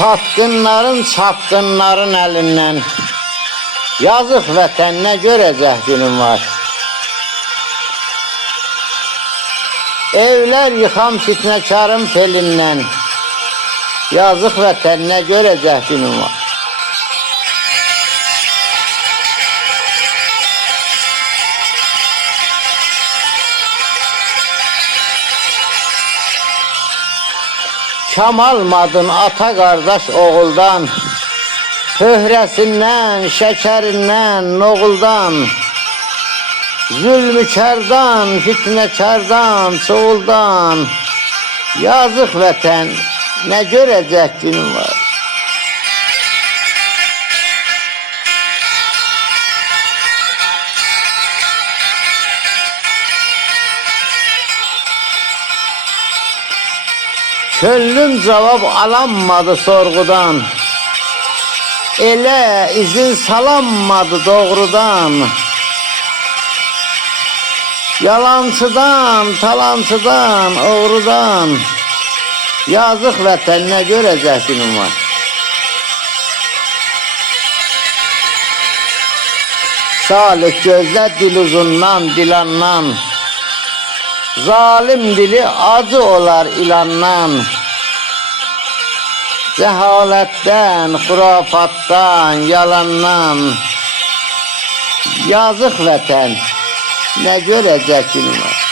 Satqınların, çapqınların əlindən yazıq vətən nə görəcək günüm var. Evlər yıxan fitnəkarın felindən yazıq vətən nə görəcək günüm var. Kam almadın ata qardaş oğuldan, pöhrəsindən, şəkərindən, noğuldan, zülmükardan, fitnəkardan, çoğuldan, yazıq vətən nə görəcək günüm var. Könlüm cavab alanmadı sorğudan, elə izin salanmadı doğrudan. Yalancıdan, talancıdan, oğrudan, yazıq vətən nə görəcək günüm var. Salih gözlə dil uzundan, dilandan, zalim dili acı olar ilandan. Cəhalətdən, xurafatdan, yalandan, yazıq vətən nə görəcək günüm var.